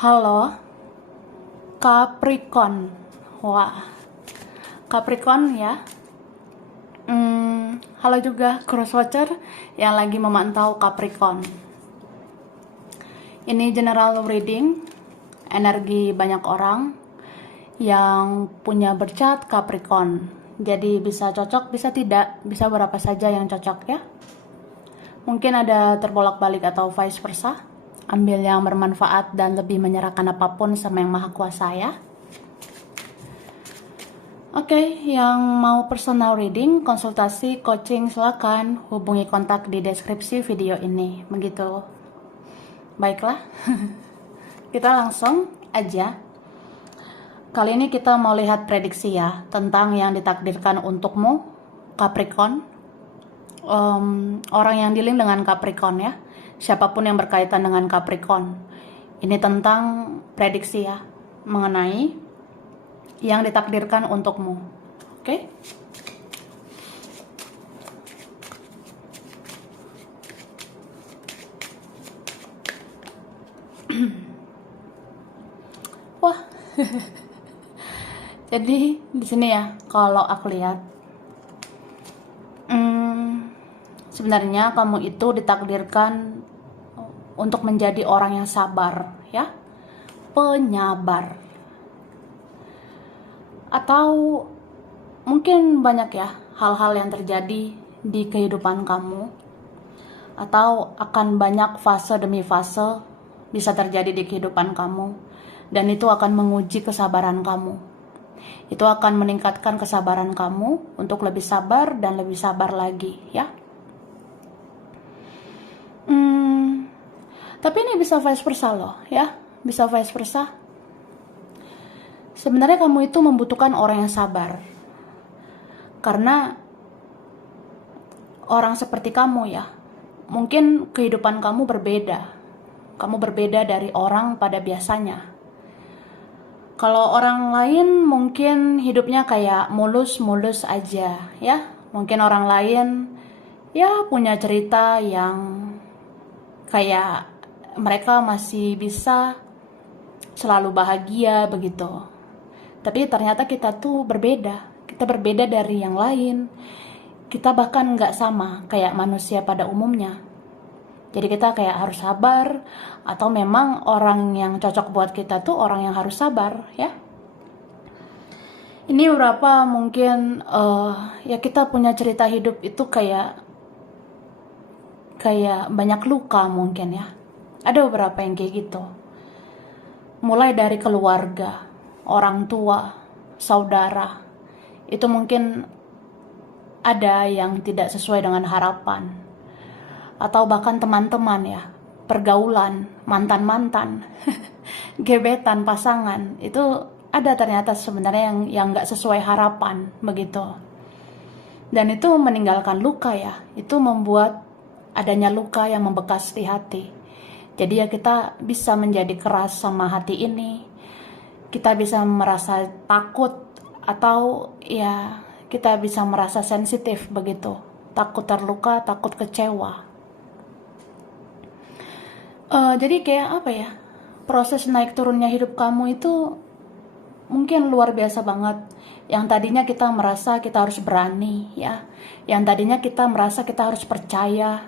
Halo, Capricorn. Wah, Capricorn ya. Halo juga crosswatcher yang lagi memantau Capricorn. Ini general reading, energi banyak orang yang punya bercat Capricorn. Jadi bisa cocok, bisa tidak, bisa berapa saja yang cocok ya. Mungkin ada terbolak-balik atau vice versa. Ambil yang bermanfaat dan lebih menyerahkan apapun sama yang maha kuasa ya. Oke, yang mau personal reading, konsultasi, coaching, silakan hubungi kontak di deskripsi video ini. Begitu. Baiklah, kita langsung aja. Kali ini kita mau lihat prediksi ya, tentang yang ditakdirkan untukmu, Capricorn. Orang yang dealing dengan Capricorn ya, siapapun yang berkaitan dengan Capricorn. Ini tentang prediksi ya, mengenai yang ditakdirkan untukmu. Oke? Wah. Jadi di sini ya, kalau aku lihat sebenarnya kamu itu ditakdirkan untuk menjadi orang yang sabar ya, penyabar. Atau mungkin banyak ya hal-hal yang terjadi di kehidupan kamu, atau akan banyak fase demi fase bisa terjadi di kehidupan kamu, dan itu akan menguji kesabaran kamu. Itu akan meningkatkan kesabaran kamu untuk lebih sabar dan lebih sabar lagi ya. Tapi ini bisa vice versa loh ya, bisa vice versa. Sebenarnya kamu itu membutuhkan orang yang sabar. Karena orang seperti kamu ya, mungkin kehidupan kamu berbeda. Kamu berbeda dari orang pada biasanya. Kalau orang lain mungkin hidupnya kayak mulus-mulus aja ya. Mungkin orang lain ya punya cerita yang kayak mereka masih bisa selalu bahagia begitu. Tapi ternyata kita tuh berbeda. Kita berbeda dari yang lain. Kita bahkan nggak sama kayak manusia pada umumnya. Jadi kita kayak harus sabar, atau memang orang yang cocok buat kita tuh orang yang harus sabar ya. Ini beberapa mungkin ya kita punya cerita hidup itu kayak banyak luka mungkin ya. Ada beberapa yang kayak gitu. Mulai dari keluarga, orang tua, saudara. Itu mungkin ada yang tidak sesuai dengan harapan. Atau bahkan teman-teman ya, pergaulan, mantan-mantan, gebetan, pasangan. Itu ada ternyata sebenarnya yang nggak sesuai harapan begitu. Dan itu meninggalkan luka ya. Itu membuat adanya luka yang membekas di hati. Jadi ya kita bisa menjadi keras sama hati ini. Kita bisa merasa takut, atau ya kita bisa merasa sensitif begitu. Takut terluka, takut kecewa. Jadi kayak apa ya, proses naik turunnya hidup kamu itu mungkin luar biasa banget. Yang tadinya kita merasa kita harus berani ya, yang tadinya kita merasa kita harus percaya,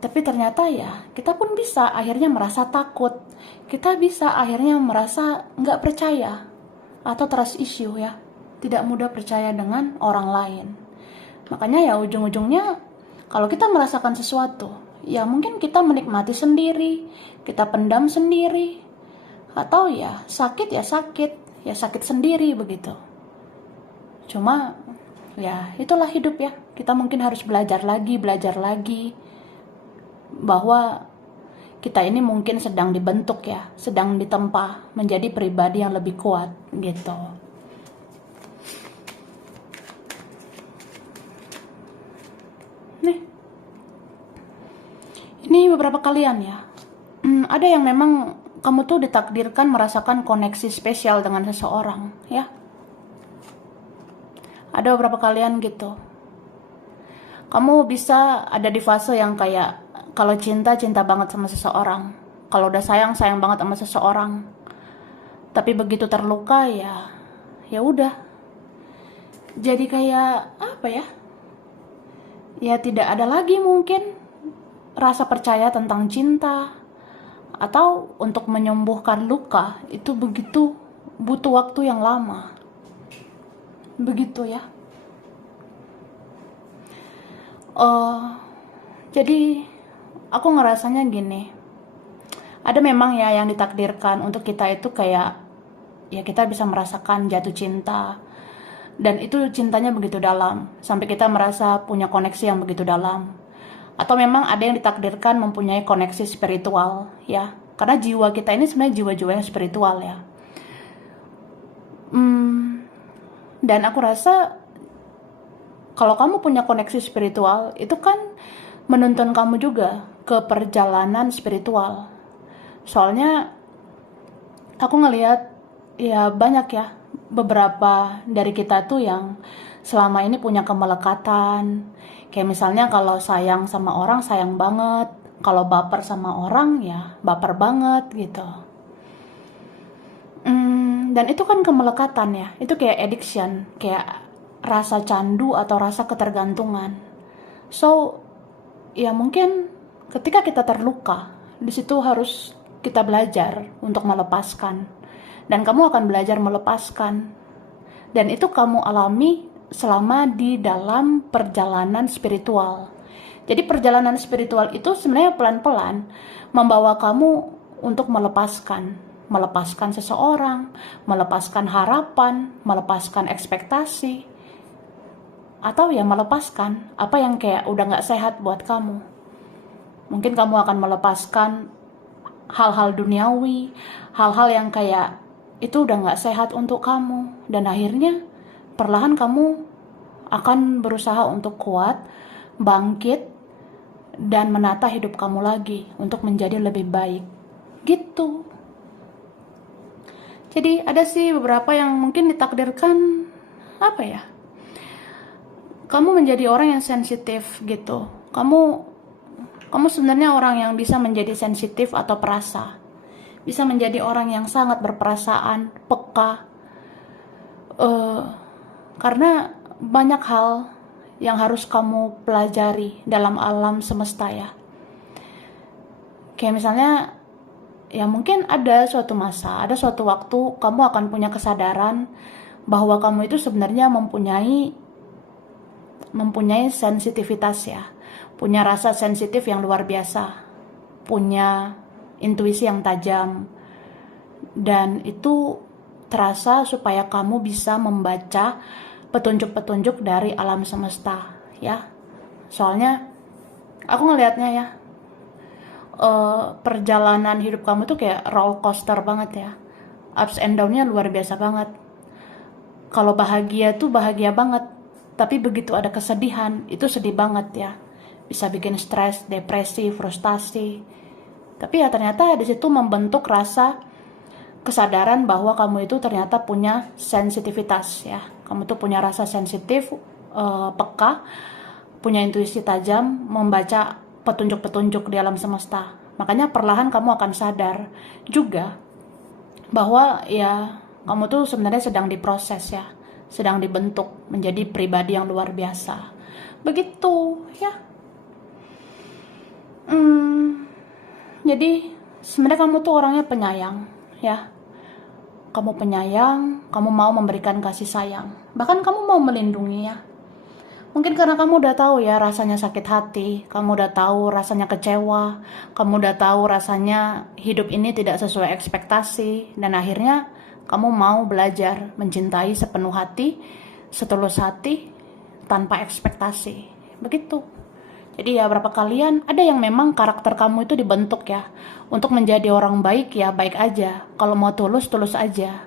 tapi ternyata ya kita pun bisa akhirnya merasa takut. Kita bisa akhirnya merasa nggak percaya atau trust issue ya, tidak mudah percaya dengan orang lain. Makanya ya ujung-ujungnya kalau kita merasakan sesuatu, ya mungkin kita menikmati sendiri, kita pendam sendiri, atau ya sakit sendiri begitu. Cuma ya itulah hidup ya, kita mungkin harus belajar lagi bahwa kita ini mungkin sedang dibentuk ya, sedang ditempa menjadi pribadi yang lebih kuat gitu. Nih, ini beberapa kalian ya. Ada yang memang kamu tuh ditakdirkan merasakan koneksi spesial dengan seseorang ya. Ada beberapa kalian gitu. Kamu bisa ada di fase yang kayak kalau cinta banget sama seseorang. kalau udah sayang banget sama seseorang, tapi begitu terluka ya udah, jadi kayak apa ya, ya tidak ada lagi mungkin rasa percaya tentang cinta. Atau untuk menyembuhkan luka itu begitu butuh waktu yang lama, begitu ya. Jadi aku ngerasanya gini, ada memang ya yang ditakdirkan untuk kita itu kayak ya kita bisa merasakan jatuh cinta, dan itu cintanya begitu dalam sampai kita merasa punya koneksi yang begitu dalam. Atau memang ada yang ditakdirkan mempunyai koneksi spiritual ya, karena jiwa kita ini sebenarnya jiwa-jiwa yang spiritual ya. Dan aku rasa kalau kamu punya koneksi spiritual itu kan menuntun kamu juga ke perjalanan spiritual. Soalnya aku ngelihat ya banyak ya beberapa dari kita tuh yang selama ini punya kemelekatan. Kayak misalnya kalau sayang sama orang sayang banget, kalau baper sama orang ya baper banget gitu. Dan itu kan kemelekatan ya, itu kayak addiction, kayak rasa candu atau rasa ketergantungan. So, ya mungkin ketika kita terluka, di situ harus kita belajar untuk melepaskan. Dan kamu akan belajar melepaskan. Dan itu kamu alami selama di dalam perjalanan spiritual. Jadi perjalanan spiritual itu sebenarnya pelan-pelan membawa kamu untuk melepaskan seseorang, melepaskan harapan, melepaskan ekspektasi, atau ya melepaskan apa yang kayak udah gak sehat buat kamu. Mungkin kamu akan melepaskan hal-hal duniawi, hal-hal yang kayak itu udah gak sehat untuk kamu, dan akhirnya perlahan kamu akan berusaha untuk kuat, bangkit, dan menata hidup kamu lagi untuk menjadi lebih baik gitu. Jadi ada sih beberapa yang mungkin ditakdirkan apa ya, kamu menjadi orang yang sensitif gitu. Kamu sebenarnya orang yang bisa menjadi sensitif atau perasa, bisa menjadi orang yang sangat berperasaan, peka, karena banyak hal yang harus kamu pelajari dalam alam semesta ya. Kayak misalnya ya mungkin ada suatu masa, ada suatu waktu kamu akan punya kesadaran bahwa kamu itu sebenarnya mempunyai sensitivitas ya, punya rasa sensitif yang luar biasa, punya intuisi yang tajam, dan itu terasa supaya kamu bisa membaca petunjuk-petunjuk dari alam semesta ya. Soalnya aku ngelihatnya ya, perjalanan hidup kamu tuh kayak roller coaster banget ya, ups and down-nya luar biasa banget. Kalau bahagia tuh bahagia banget, tapi begitu ada kesedihan itu sedih banget ya, bisa bikin stres, depresi, frustasi. Tapi ya ternyata di situ membentuk rasa kesadaran bahwa kamu itu ternyata punya sensitivitas ya, kamu tuh punya rasa sensitif, peka, punya intuisi tajam, membaca petunjuk-petunjuk di alam semesta. Makanya perlahan kamu akan sadar juga bahwa ya kamu tuh sebenarnya sedang diproses ya, sedang dibentuk menjadi pribadi yang luar biasa. Begitu ya. Jadi sebenarnya kamu tuh orangnya penyayang ya. Kamu penyayang, kamu mau memberikan kasih sayang, bahkan kamu mau melindungi ya. Mungkin karena kamu udah tahu ya rasanya sakit hati, kamu udah tahu rasanya kecewa, kamu udah tahu rasanya hidup ini tidak sesuai ekspektasi, dan akhirnya kamu mau belajar mencintai sepenuh hati, setulus hati, tanpa ekspektasi. Begitu. Jadi ya berapa kalian ada yang memang karakter kamu itu dibentuk ya untuk menjadi orang baik ya baik aja, kalau mau tulus tulus aja.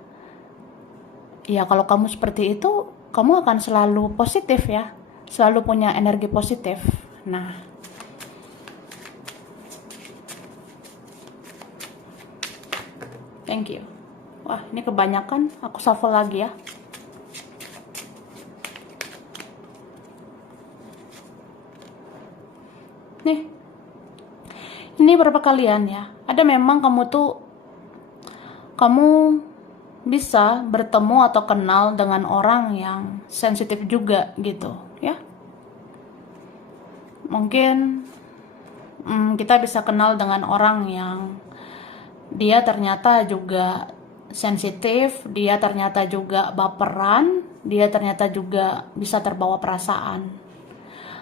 Ya kalau kamu seperti itu, kamu akan selalu positif ya, selalu punya energi positif. Nah, thank you. Wah, ini kebanyakan, aku shuffle lagi ya. Nih, ini ini berapa kalian ya, ada memang kamu bisa bertemu atau kenal dengan orang yang sensitif juga gitu ya. Mungkin kita bisa kenal dengan orang yang dia ternyata juga sensitif, dia ternyata juga baperan, dia ternyata juga bisa terbawa perasaan.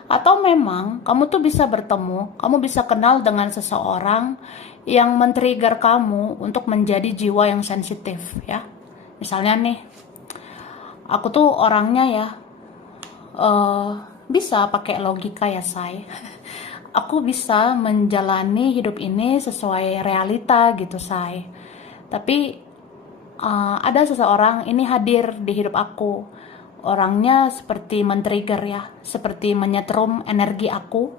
Atau memang kamu tuh bisa bertemu, kamu bisa kenal dengan seseorang yang men-trigger kamu untuk menjadi jiwa yang sensitif ya. Misalnya nih, aku tuh orangnya ya bisa pakai logika ya, say. Aku bisa menjalani hidup ini sesuai realita gitu, say. Tapi ada seseorang ini hadir di hidup aku. Orangnya seperti men-trigger ya, seperti menyetrum energi aku,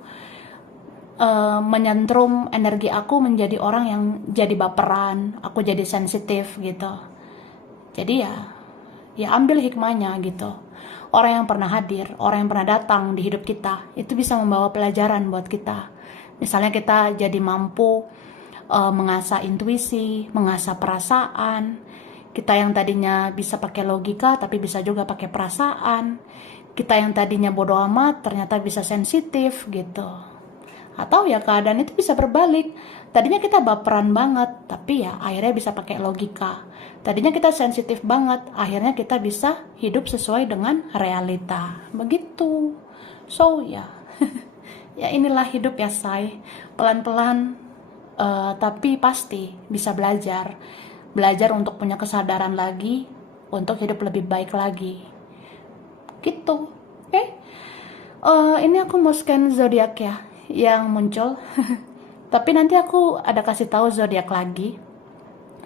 menyentrum energi aku menjadi orang yang jadi baperan, aku jadi sensitif gitu. Jadi ya ambil hikmahnya gitu. Orang yang pernah hadir, orang yang pernah datang di hidup kita, itu bisa membawa pelajaran buat kita. Misalnya kita jadi mampu mengasah intuisi, mengasah perasaan. Kita yang tadinya bisa pakai logika, tapi bisa juga pakai perasaan. Kita yang tadinya bodoh amat, ternyata bisa sensitif gitu. Atau ya keadaan itu bisa berbalik. Tadinya kita baperan banget, tapi ya akhirnya bisa pakai logika. Tadinya kita sensitif banget, akhirnya kita bisa hidup sesuai dengan realita. Begitu. So ya, ya inilah hidup ya, say. Pelan-pelan, tapi pasti bisa belajar. Belajar untuk punya kesadaran lagi, untuk hidup lebih baik lagi. Gitu. Oke? Ini aku mau scan zodiak ya, yang muncul. Tapi nanti aku ada kasih tahu zodiak lagi.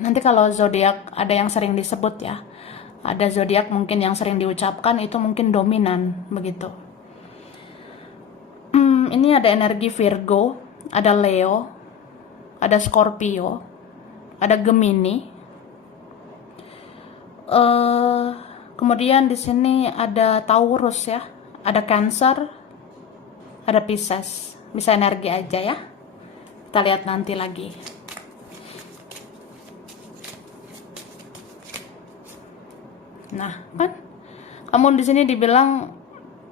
Nanti kalau zodiak ada yang sering disebut ya, ada zodiak mungkin yang sering diucapkan itu mungkin dominan begitu. Ini ada energi Virgo, ada Leo, ada Scorpio, ada Gemini. Kemudian di sini ada Taurus ya, ada Cancer, ada Pisces. Bisa energi aja ya. Kita lihat nanti lagi. Nah, kan kamu di sini dibilang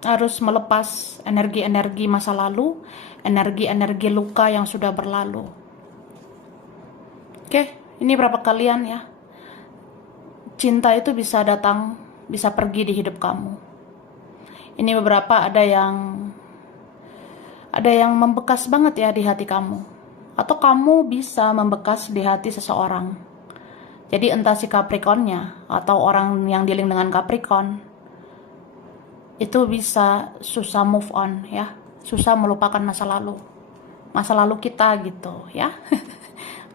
harus melepas energi-energi masa lalu, energi-energi luka yang sudah berlalu. Oke, ini berapa kalian ya? Cinta itu bisa datang, bisa pergi di hidup kamu. Ini beberapa ada yang membekas banget ya di hati kamu. Atau kamu bisa membekas di hati seseorang. Jadi entah si Capricornnya atau orang yang dealing dengan Capricorn, itu bisa susah move on ya. Susah melupakan masa lalu kita gitu ya.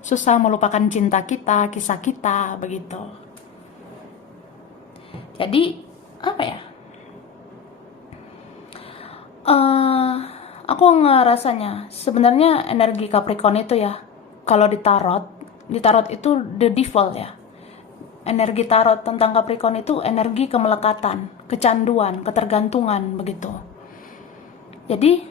Susah melupakan cinta kita, kisah kita begitu. Jadi apa ya? Aku ngerasanya sebenarnya energi Capricorn itu ya, kalau di tarot itu the default ya. Energi tarot tentang Capricorn itu energi kemelekatan, kecanduan, ketergantungan begitu. Jadi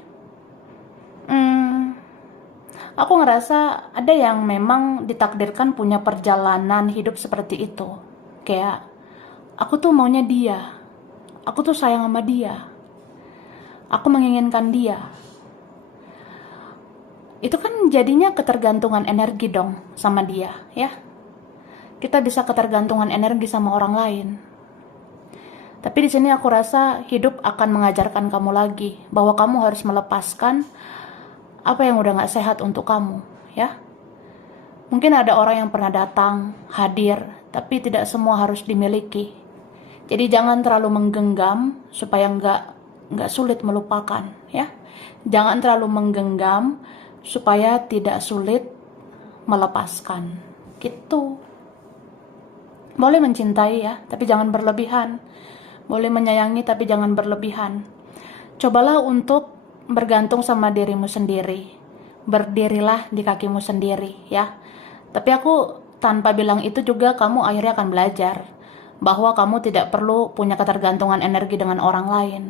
aku ngerasa ada yang memang ditakdirkan punya perjalanan hidup seperti itu. Kayak aku tuh maunya dia, aku tuh sayang sama dia, aku menginginkan dia. Itu kan jadinya ketergantungan energi dong sama dia ya. Kita bisa ketergantungan energi sama orang lain. Tapi di sini aku rasa hidup akan mengajarkan kamu lagi bahwa kamu harus melepaskan apa yang udah gak sehat untuk kamu ya. Mungkin ada orang yang pernah datang, hadir, tapi tidak semua harus dimiliki. Jadi jangan terlalu menggenggam supaya nggak sulit melupakan ya. Jangan terlalu menggenggam supaya tidak sulit melepaskan. Gitu. Boleh mencintai ya, tapi jangan berlebihan. Boleh menyayangi tapi jangan berlebihan. Cobalah untuk bergantung sama dirimu sendiri. Berdirilah di kakimu sendiri ya. Tapi aku tanpa bilang itu juga kamu akhirnya akan belajar bahwa kamu tidak perlu punya ketergantungan energi dengan orang lain.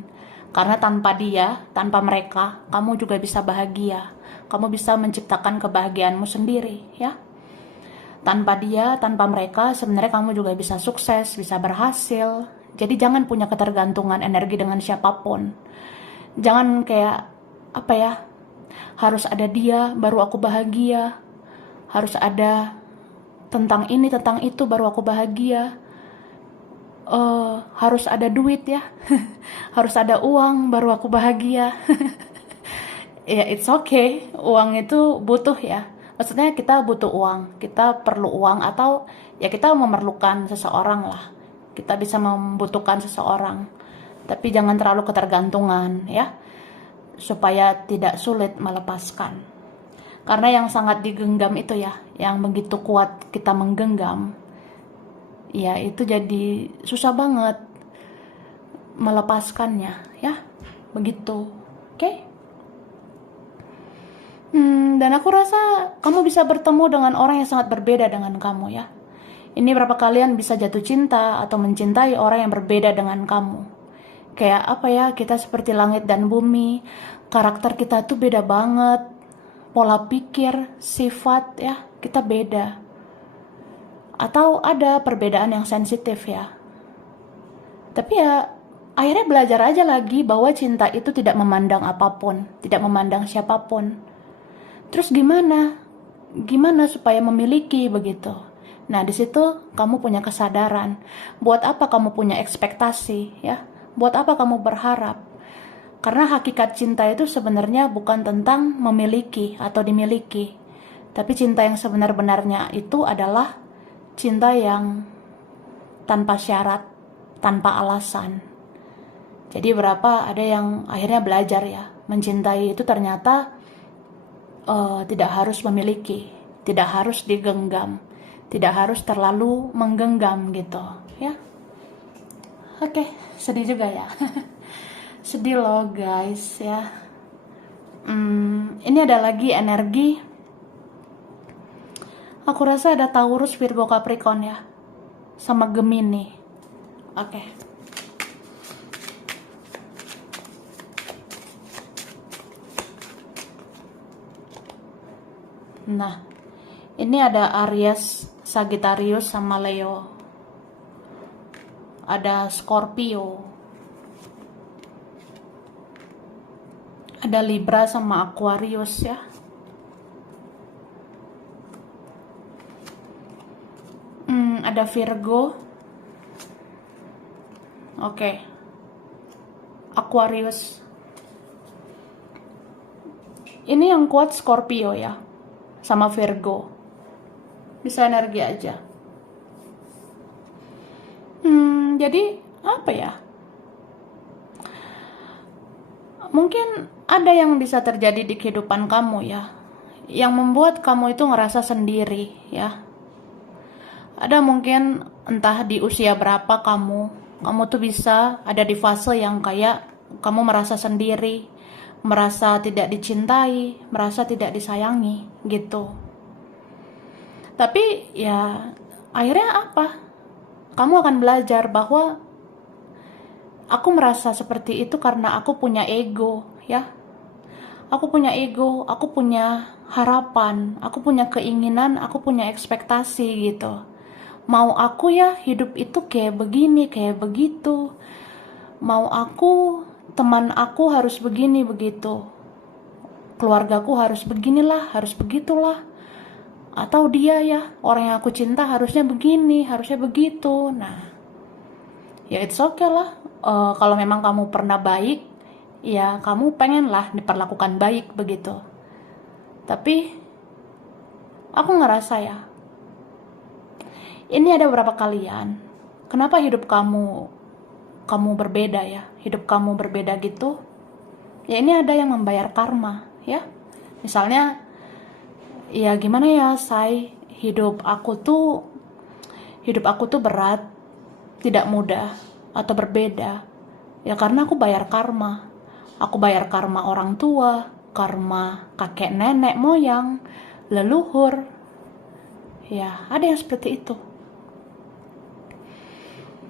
Karena tanpa dia, tanpa mereka, kamu juga bisa bahagia. kamu bisa menciptakan kebahagiaanmu sendiri, ya. Tanpa dia, tanpa mereka, sebenarnya kamu juga bisa sukses, bisa berhasil. Jadi jangan punya ketergantungan energi dengan siapapun. Jangan kayak, apa ya, harus ada dia, baru aku bahagia. Harus ada tentang ini, tentang itu, baru aku bahagia. Harus ada duit ya. Harus ada uang, baru aku bahagia. Ya, it's okay. Uang itu butuh ya. Maksudnya kita butuh uang, kita perlu uang, atau ya kita memerlukan seseorang lah. Kita bisa membutuhkan seseorang. Tapi jangan terlalu ketergantungan ya, supaya tidak sulit melepaskan. Karena yang sangat digenggam itu ya, yang begitu kuat kita menggenggam, ya itu jadi susah banget melepaskannya ya. Begitu. Oke? Dan aku rasa kamu bisa bertemu dengan orang yang sangat berbeda dengan kamu ya. Ini berapa kalian bisa jatuh cinta atau mencintai orang yang berbeda dengan kamu. Kayak apa ya, kita seperti langit dan bumi. Karakter kita tuh beda banget. Pola pikir, sifat ya, kita beda. Atau ada perbedaan yang sensitif ya. Tapi ya, akhirnya belajar aja lagi bahwa cinta itu tidak memandang apapun, tidak memandang siapapun. Terus gimana? Gimana supaya memiliki begitu? Nah, di situ kamu punya kesadaran. Buat apa kamu punya ekspektasi, ya? Buat apa kamu berharap? Karena hakikat cinta itu sebenarnya bukan tentang memiliki atau dimiliki. Tapi cinta yang sebenar-benarnya itu adalah cinta yang tanpa syarat, tanpa alasan. Jadi berapa ada yang akhirnya belajar ya, mencintai itu ternyata tidak harus memiliki, tidak harus digenggam, tidak harus terlalu menggenggam gitu ya. Oke, sedih juga ya. Sedih loh guys ya. Ini ada lagi energi. Aku rasa ada Taurus, Virgo, Capricorn ya, sama Gemini. Oke. Nah, ini ada Aries, Sagittarius sama Leo. Ada Scorpio. Ada Libra sama Aquarius ya. Ada Virgo. Oke. Aquarius. Ini yang kuat Scorpio ya, sama Virgo. Bisa energi aja. Jadi apa ya? Mungkin ada yang bisa terjadi di kehidupan kamu ya, yang membuat kamu itu ngerasa sendiri ya. Ada mungkin entah di usia berapa kamu tuh bisa ada di fase yang kayak kamu merasa sendiri, merasa tidak dicintai, merasa tidak disayangi gitu. Tapi ya akhirnya apa? Kamu akan belajar bahwa aku merasa seperti itu karena aku punya ego ya. Aku punya ego, aku punya harapan, aku punya keinginan, aku punya ekspektasi gitu. Mau aku ya hidup itu kayak begini, kayak begitu. Mau aku, teman aku harus begini, begitu. Keluargaku harus beginilah, harus begitulah. Atau dia ya, orang yang aku cinta harusnya begini, harusnya begitu. Nah, ya it's okay lah. Kalau memang kamu pernah baik, ya kamu pengen lah diperlakukan baik begitu. Tapi aku ngerasa ya, ini ada beberapa kalian, kenapa hidup kamu berbeda ya, hidup kamu berbeda gitu. Ya ini ada yang membayar karma ya. Misalnya, ya gimana ya hidup aku tuh berat, tidak mudah atau berbeda. Ya karena aku bayar karma. Aku bayar karma orang tua, karma kakek nenek moyang, leluhur. Ya ada yang seperti itu.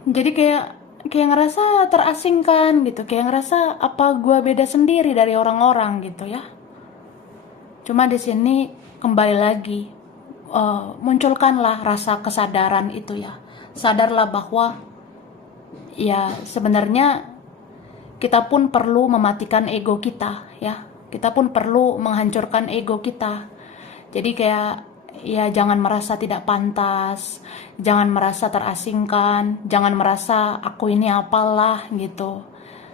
Jadi kayak ngerasa terasingkan gitu, kayak ngerasa apa gue beda sendiri dari orang-orang gitu ya. Cuma di sini kembali lagi, munculkanlah rasa kesadaran itu ya. Sadarlah bahwa ya sebenarnya kita pun perlu mematikan ego kita ya. Kita pun perlu menghancurkan ego kita. Jadi kayak ya jangan merasa tidak pantas, jangan merasa terasingkan, jangan merasa aku ini apalah gitu.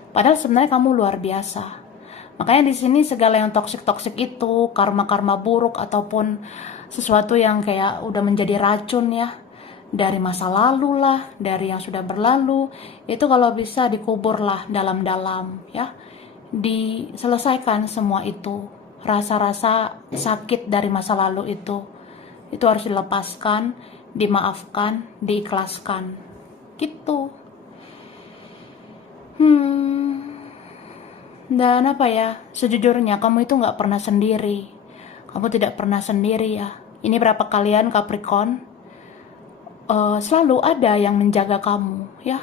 Padahal sebenarnya kamu luar biasa. Makanya di sini segala yang toksik-toksik itu, karma-karma buruk ataupun sesuatu yang kayak udah menjadi racun ya, dari masa lalu lah, dari yang sudah berlalu, itu kalau bisa dikubur lah dalam-dalam ya. Diselesaikan semua itu. Rasa-rasa sakit dari masa lalu itu harus dilepaskan, dimaafkan, diikhlaskan. Gitu. Dan apa ya, sejujurnya kamu itu gak pernah sendiri. Kamu tidak pernah sendiri ya. Ini berapa kalian Capricorn, selalu ada yang menjaga kamu ya.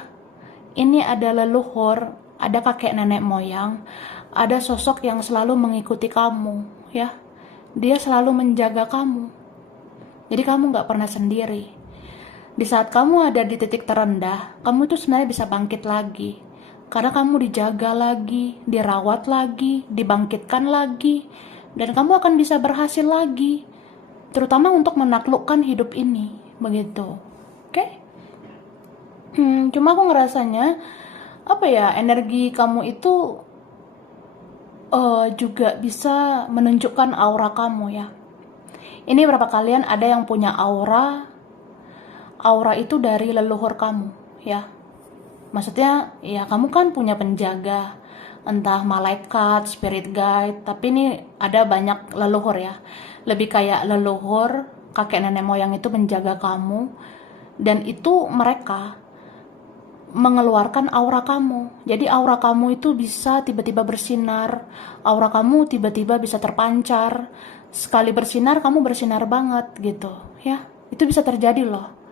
Ini ada leluhur, ada kakek nenek moyang, ada sosok yang selalu mengikuti kamu ya. Dia selalu menjaga kamu. Jadi kamu gak pernah sendiri. Di saat kamu ada di titik terendah, kamu itu sebenarnya bisa bangkit lagi. Karena kamu dijaga lagi, dirawat lagi, dibangkitkan lagi, dan kamu akan bisa berhasil lagi, terutama untuk menaklukkan hidup ini, begitu. Oke? Cuma aku ngerasanya, apa ya, energi kamu itu juga bisa menunjukkan aura kamu ya. Ini berapa kalian ada yang punya aura itu dari leluhur kamu ya. Maksudnya ya kamu kan punya penjaga, entah malaikat, spirit guide, tapi ini ada banyak leluhur ya. Lebih kayak leluhur, kakek nenek moyang itu menjaga kamu, dan itu mereka mengeluarkan aura kamu. Jadi aura kamu itu bisa tiba-tiba bersinar, aura kamu tiba-tiba bisa terpancar. Sekali bersinar kamu bersinar banget gitu ya. Itu bisa terjadi loh.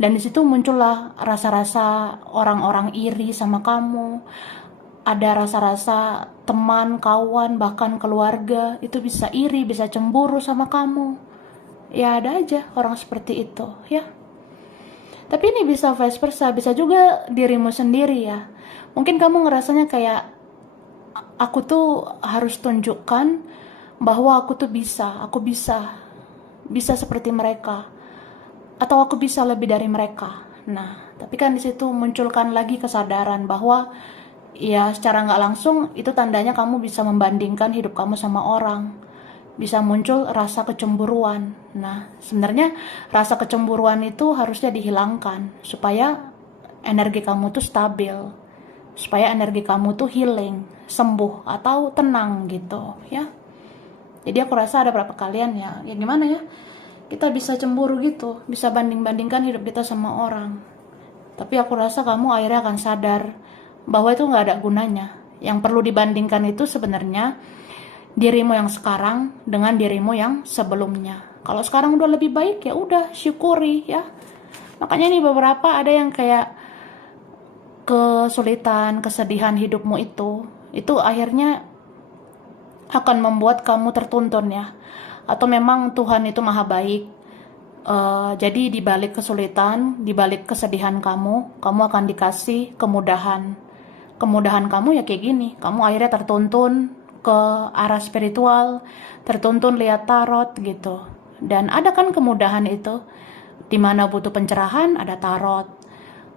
Dan di situ muncullah rasa-rasa orang-orang iri sama kamu. Ada rasa-rasa teman, kawan, bahkan keluarga itu bisa iri, bisa cemburu sama kamu. Ya ada aja orang seperti itu ya. Tapi ini bisa vice versa, bisa juga dirimu sendiri ya. Mungkin kamu ngerasanya kayak aku tuh harus tunjukkan bahwa aku tuh bisa seperti mereka. Atau aku bisa lebih dari mereka. Nah, tapi kan di situ munculkan lagi kesadaran bahwa ya secara nggak langsung itu tandanya kamu bisa membandingkan hidup kamu sama orang. Bisa muncul rasa kecemburuan. Nah, sebenarnya rasa kecemburuan itu harusnya dihilangkan supaya energi kamu tuh stabil. Supaya energi kamu tuh healing, sembuh atau tenang gitu, ya. Jadi aku rasa ada berapa kalian ya gimana ya? Kita bisa cemburu gitu, bisa banding-bandingkan hidup kita sama orang. Tapi aku rasa kamu akhirnya akan sadar bahwa itu nggak ada gunanya. Yang perlu dibandingkan itu sebenarnya dirimu yang sekarang dengan dirimu yang sebelumnya. Kalau sekarang udah lebih baik ya udah syukuri ya. Makanya nih beberapa ada yang kayak kesulitan, kesedihan hidupmu itu akhirnya akan membuat kamu tertuntun ya. Atau memang Tuhan itu maha baik. Jadi di balik kesulitan, di balik kesedihan kamu akan dikasih kemudahan. Kemudahan kamu ya kayak gini. Kamu akhirnya tertuntun ke arah spiritual, tertuntun lihat tarot gitu. Dan ada kan kemudahan itu. Dimana butuh pencerahan ada tarot.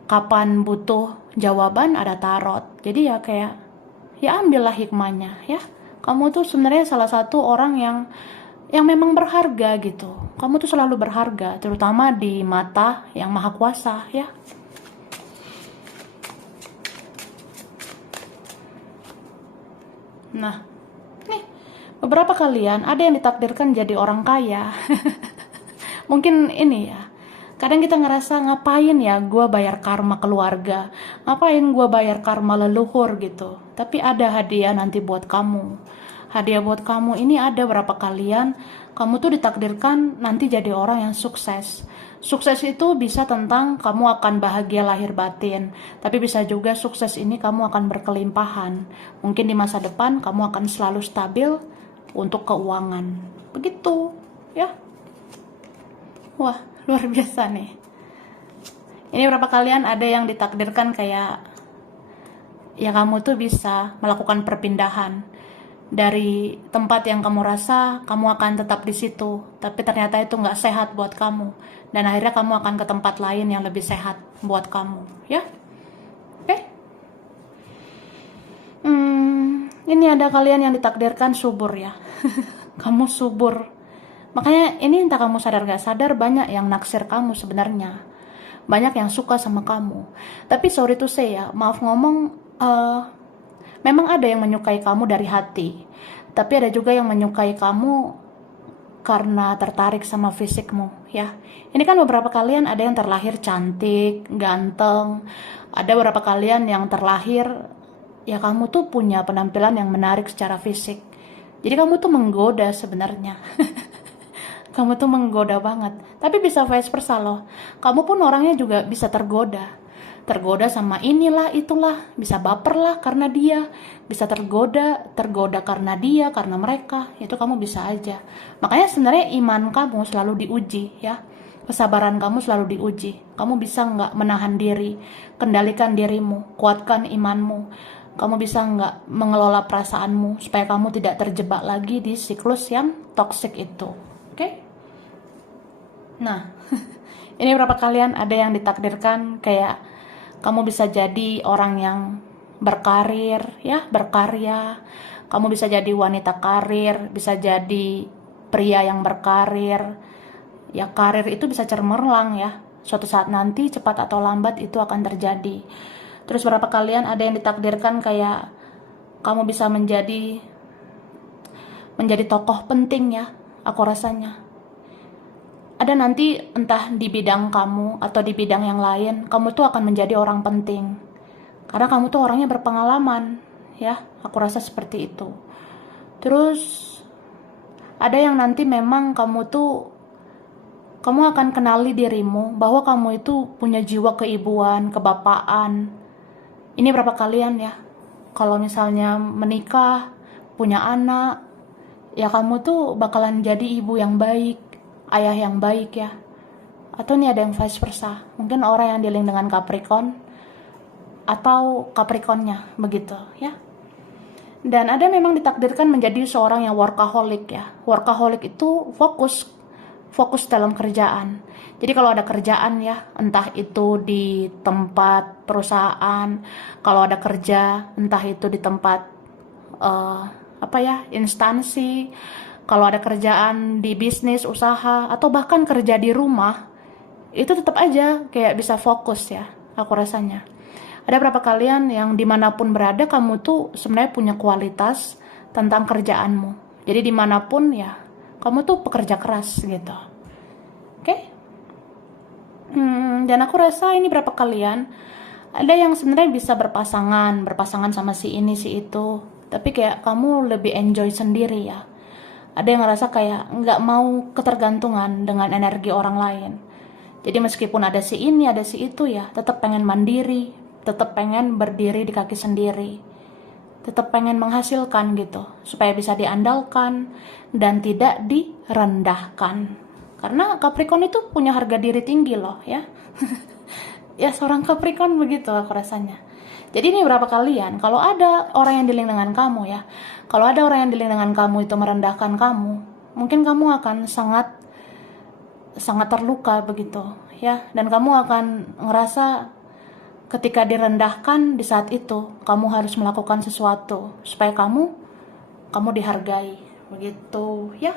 Kapan butuh jawaban ada tarot. Jadi ya kayak ya ambillah hikmahnya ya. Kamu tuh sebenarnya salah satu orang yang memang berharga gitu. Kamu tuh selalu berharga, terutama di mata yang maha kuasa ya. Nah, nih beberapa kalian ada yang ditakdirkan jadi orang kaya. Mungkin ini ya. Kadang kita ngerasa ngapain ya gue bayar karma keluarga, ngapain gue bayar karma leluhur gitu. Tapi ada hadiah nanti buat kamu. Hadiah buat kamu ini ada berapa kalian, kamu tuh ditakdirkan nanti jadi orang yang sukses. Sukses itu bisa tentang kamu akan bahagia lahir batin, tapi bisa juga sukses ini kamu akan berkelimpahan. Mungkin di masa depan kamu akan selalu stabil untuk keuangan. Begitu, ya. Wah, luar biasa nih. Ini berapa kalian ada yang ditakdirkan kayak ya kamu tuh bisa melakukan perpindahan dari tempat yang kamu rasa kamu akan tetap di situ, tapi ternyata itu nggak sehat buat kamu, dan akhirnya kamu akan ke tempat lain yang lebih sehat buat kamu, ya. Oke. Ini ada kalian yang ditakdirkan subur ya. Kamu subur. Makanya ini entah kamu sadar gak sadar, banyak yang naksir kamu sebenarnya. Banyak yang suka sama kamu. Tapi sorry to say ya, maaf ngomong, memang ada yang menyukai kamu dari hati. Tapi ada juga yang menyukai kamu karena tertarik sama fisikmu, ya. Ini kan beberapa kalian ada yang terlahir cantik, ganteng. Ada beberapa kalian yang terlahir, ya kamu tuh punya penampilan yang menarik secara fisik. Jadi kamu tuh menggoda sebenarnya. Kamu tuh menggoda banget. Tapi bisa vice versa loh. Kamu pun orangnya juga bisa tergoda. Tergoda sama inilah, itulah. Bisa baper lah karena dia. Bisa tergoda karena dia, karena mereka. Itu kamu bisa aja. Makanya sebenarnya iman kamu selalu diuji, ya. Kesabaran kamu selalu diuji. Kamu bisa nggak menahan diri. Kendalikan dirimu. Kuatkan imanmu. Kamu bisa nggak mengelola perasaanmu supaya kamu tidak terjebak lagi di siklus yang toksik itu. Oke? Nah, ini berapa kalian ada yang ditakdirkan kayak kamu bisa jadi orang yang berkarir, ya, berkarya. Kamu bisa jadi wanita karir, bisa jadi pria yang berkarir. Ya, karir itu bisa cemerlang ya. Suatu saat nanti cepat atau lambat itu akan terjadi. Terus berapa kalian ada yang ditakdirkan kayak kamu bisa menjadi tokoh penting ya, aku rasanya. Ada nanti entah di bidang kamu atau di bidang yang lain, kamu tuh akan menjadi orang penting. Karena kamu tuh orangnya berpengalaman, ya, aku rasa seperti itu. Terus ada yang nanti memang kamu akan kenali dirimu bahwa kamu itu punya jiwa keibuan, kebapaan. Ini berapa kalian ya? Kalau misalnya menikah, punya anak, ya kamu tuh bakalan jadi ibu yang baik, ayah yang baik ya. Atau nih ada yang vice versa. Mungkin orang yang dealing dengan Capricorn atau Capricornnya begitu ya. Dan ada memang ditakdirkan menjadi seorang yang workaholic ya. Workaholic itu fokus dalam kerjaan. Jadi kalau ada kerjaan ya, entah itu di tempat perusahaan, kalau ada kerja, entah itu di tempat instansi, kalau ada kerjaan di bisnis, usaha, atau bahkan kerja di rumah, itu tetap aja kayak bisa fokus ya, aku rasanya. Ada berapa kalian yang dimanapun berada, kamu tuh sebenarnya punya kualitas tentang kerjaanmu. Jadi dimanapun ya, kamu tuh pekerja keras gitu. Oke? Dan aku rasa ini berapa kalian, ada yang sebenarnya bisa berpasangan sama si ini, si itu. Tapi kayak kamu lebih enjoy sendiri ya. Ada yang ngerasa kayak nggak mau ketergantungan dengan energi orang lain. Jadi meskipun ada si ini, ada si itu ya, tetap pengen mandiri, tetap pengen berdiri di kaki sendiri, tetap pengen menghasilkan gitu, supaya bisa diandalkan dan tidak direndahkan. Karena Capricorn itu punya harga diri tinggi loh ya. Ya seorang Capricorn begitu aku rasanya. Jadi ini berapa kalian, kalau ada orang yang dealing dengan kamu ya, kalau ada orang yang dealing dengan kamu itu merendahkan kamu, mungkin kamu akan sangat terluka begitu ya, dan kamu akan ngerasa ketika direndahkan di saat itu kamu harus melakukan sesuatu supaya kamu dihargai begitu ya.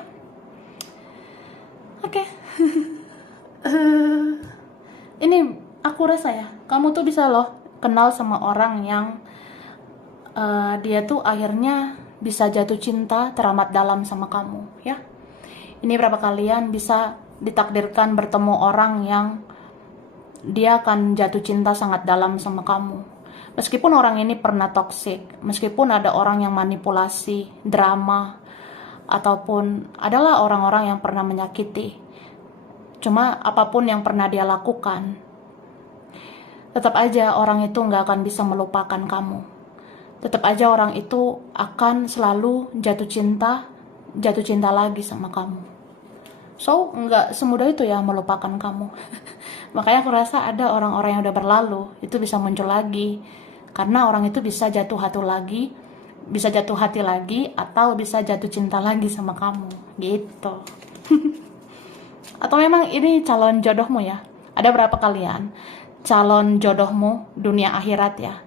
Oke. Ini aku rasa ya, kamu tuh bisa loh kenal sama orang yang dia tuh akhirnya bisa jatuh cinta teramat dalam sama kamu ya. Ini berapa kalian bisa ditakdirkan bertemu orang yang dia akan jatuh cinta sangat dalam sama kamu. Meskipun orang ini pernah toksik, meskipun ada orang yang manipulasi, drama, ataupun adalah orang-orang yang pernah menyakiti. Cuma apapun yang pernah dia lakukan, tetap aja orang itu nggak akan bisa melupakan kamu. Tetap aja orang itu akan selalu jatuh cinta jatuh cinta lagi sama kamu. So, nggak semudah itu ya melupakan kamu. Makanya aku rasa ada orang-orang yang udah berlalu, itu bisa muncul lagi. Karena orang itu bisa jatuh hati lagi, atau bisa jatuh cinta lagi sama kamu. Gitu. Atau memang ini calon jodohmu ya? Ada berapa kalian calon jodohmu dunia akhirat ya?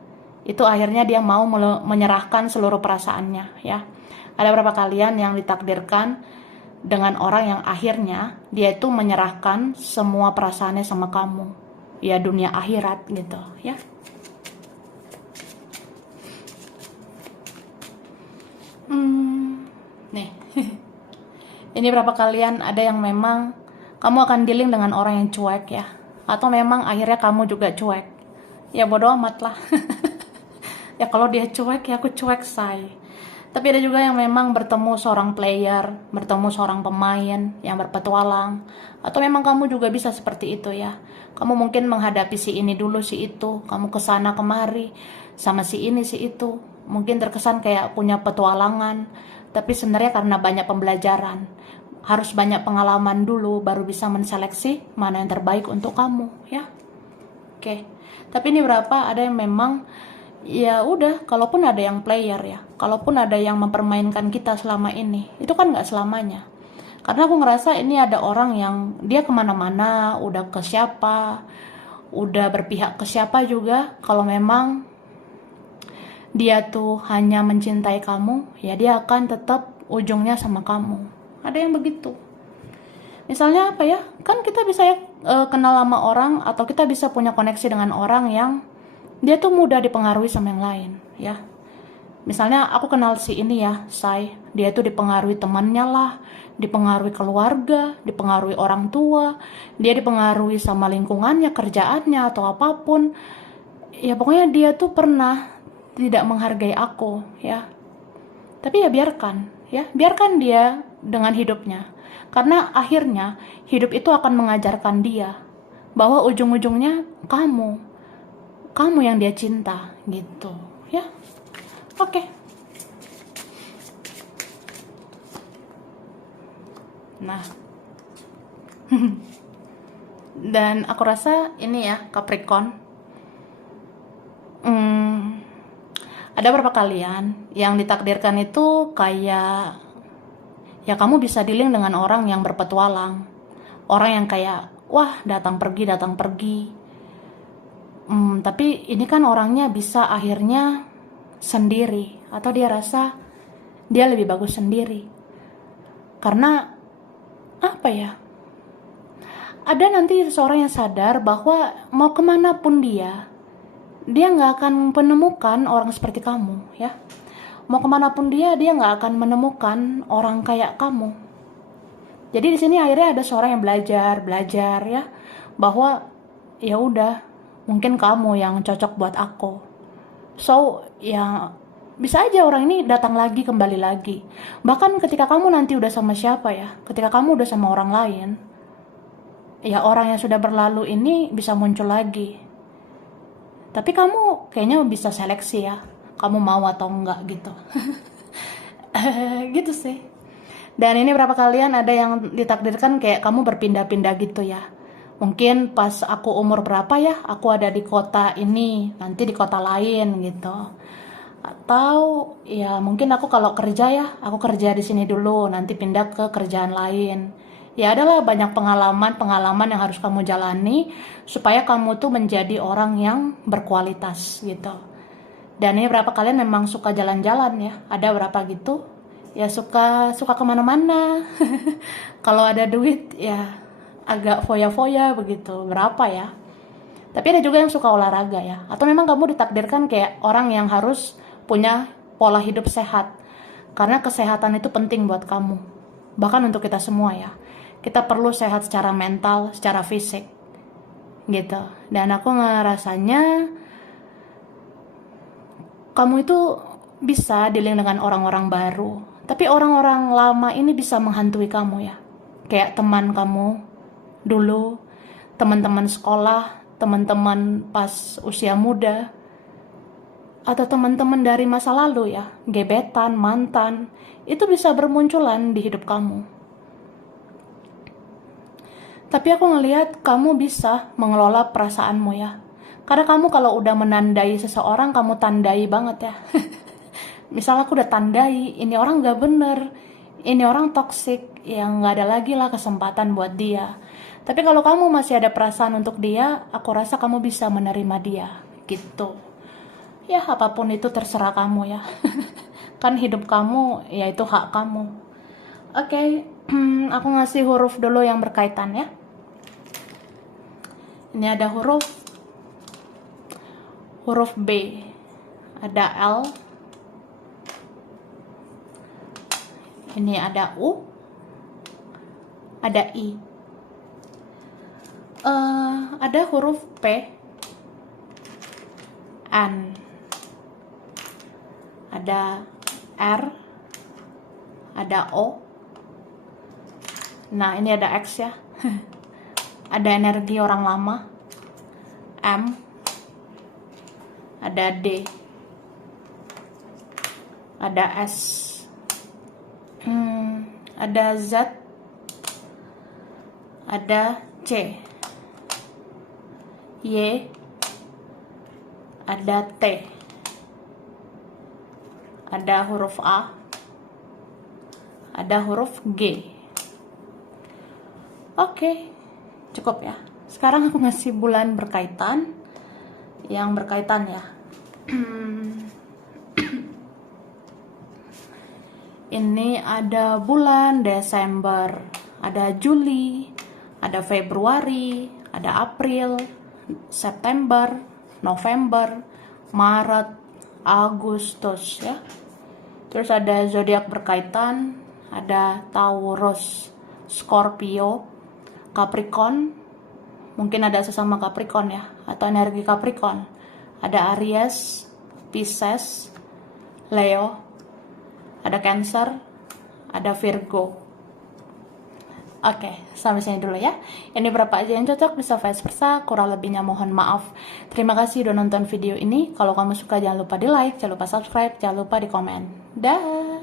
Itu akhirnya dia mau menyerahkan seluruh perasaannya ya. Ada berapa kalian yang ditakdirkan dengan orang yang akhirnya dia itu menyerahkan semua perasaannya sama kamu? Ya dunia akhirat gitu ya. Nih. Ini berapa kalian ada yang memang kamu akan dealing dengan orang yang cuek ya? Atau memang akhirnya kamu juga cuek? Ya bodo amat lah. Ya kalau dia cuek ya aku cuek say. Tapi ada juga yang memang bertemu seorang player, bertemu seorang pemain yang berpetualang. Atau memang kamu juga bisa seperti itu ya. Kamu mungkin menghadapi si ini dulu si itu, kamu kesana kemari sama si ini si itu. Mungkin terkesan kayak punya petualangan, tapi sebenarnya karena banyak pembelajaran. Harus banyak pengalaman dulu baru bisa menseleksi mana yang terbaik untuk kamu ya. Oke. Tapi ini berapa ada yang memang ya udah, kalaupun ada yang player ya, kalaupun ada yang mempermainkan kita selama ini, itu kan nggak selamanya. Karena aku ngerasa ini ada orang yang dia kemana-mana, udah ke siapa, udah berpihak ke siapa juga, kalau memang dia tuh hanya mencintai kamu, ya dia akan tetap ujungnya sama kamu. Ada yang begitu. Misalnya apa ya, kan kita bisa ya kenal sama orang, atau kita bisa punya koneksi dengan orang yang dia tuh mudah dipengaruhi sama yang lain ya. Misalnya aku kenal si ini ya, Say, dia tuh dipengaruhi temannya lah, dipengaruhi keluarga, dipengaruhi orang tua, dia dipengaruhi sama lingkungannya, kerjaannya atau apapun ya. Pokoknya dia tuh pernah tidak menghargai aku ya. Tapi ya biarkan dia dengan hidupnya, karena akhirnya hidup itu akan mengajarkan dia bahwa ujung-ujungnya kamu yang dia cinta gitu ya. Oke. Nah. Dan aku rasa ini ya Capricorn, ada beberapa kalian yang ditakdirkan itu kayak ya kamu bisa dealing dengan orang yang berpetualang, orang yang kayak wah datang pergi. Tapi ini kan orangnya bisa akhirnya sendiri, atau dia rasa dia lebih bagus sendiri. Karena apa ya? Ada nanti seseorang yang sadar bahwa mau kemana pun dia nggak akan menemukan orang seperti kamu ya. Mau kemana pun dia nggak akan menemukan orang kayak kamu. Jadi di sini akhirnya ada seorang yang belajar ya, bahwa ya udah, mungkin kamu yang cocok buat aku. So, ya bisa aja orang ini datang lagi, kembali lagi. Bahkan ketika kamu nanti udah sama siapa ya, ketika kamu udah sama orang lain, ya orang yang sudah berlalu ini bisa muncul lagi. Tapi kamu kayaknya bisa seleksi ya, kamu mau atau enggak gitu. Gitu sih. Dan ini berapa kalian ada yang ditakdirkan kayak kamu berpindah-pindah gitu ya. Mungkin pas aku umur berapa ya, aku ada di kota ini, nanti di kota lain gitu. Atau ya mungkin aku kalau kerja ya, aku kerja di sini dulu, nanti pindah ke kerjaan lain. Ya adalah banyak pengalaman yang harus kamu jalani supaya kamu tuh menjadi orang yang berkualitas gitu. Dan ini berapa kalian memang suka jalan-jalan ya, ada berapa gitu ya suka kemana-mana. Kalau ada duit ya agak foya-foya begitu, berapa ya. Tapi ada juga yang suka olahraga ya, atau memang kamu ditakdirkan kayak orang yang harus punya pola hidup sehat, karena kesehatan itu penting buat kamu, bahkan untuk kita semua ya. Kita perlu sehat secara mental, secara fisik gitu. Dan aku ngerasanya kamu itu bisa dealing dengan orang-orang baru, tapi orang-orang lama ini bisa menghantui kamu ya. Kayak teman kamu dulu, teman-teman sekolah, teman-teman pas usia muda, atau teman-teman dari masa lalu ya, gebetan, mantan, itu bisa bermunculan di hidup kamu. Tapi aku ngelihat kamu bisa mengelola perasaanmu ya. Karena kamu kalau udah menandai seseorang, kamu tandai banget ya. Misal aku udah tandai, ini orang gak bener, ini orang toksik, yang gak ada lagi lah kesempatan buat dia. Tapi kalau kamu masih ada perasaan untuk dia, aku rasa kamu bisa menerima dia, gitu. Ya, apapun itu terserah kamu ya. Kan hidup kamu, ya itu hak kamu. Oke, aku ngasih huruf dulu yang berkaitan ya. Ini ada huruf B, ada L, ini ada U, ada I. Ada huruf P, N, ada R, ada O. Nah, ini ada X ya. Ada energi orang lama. M, ada D, ada S, ada Z, ada C, Y, ada T, ada huruf A, ada huruf G. Oke, cukup ya. Sekarang aku ngasih bulan berkaitan, yang berkaitan ya. Ini ada bulan Desember, ada Juli, ada Februari, ada April, September, November, Maret, Agustus ya. Terus ada zodiak berkaitan, ada Taurus, Scorpio, Capricorn, mungkin ada sesama Capricorn ya, atau energi Capricorn. Ada Aries, Pisces, Leo, ada Cancer, ada Virgo. Oke, sampai sini dulu ya. Ini berapa aja yang cocok, bisa vice versa, kurang lebihnya mohon maaf. Terima kasih udah nonton video ini. Kalau kamu suka jangan lupa di like, jangan lupa subscribe, jangan lupa di komen. Dah.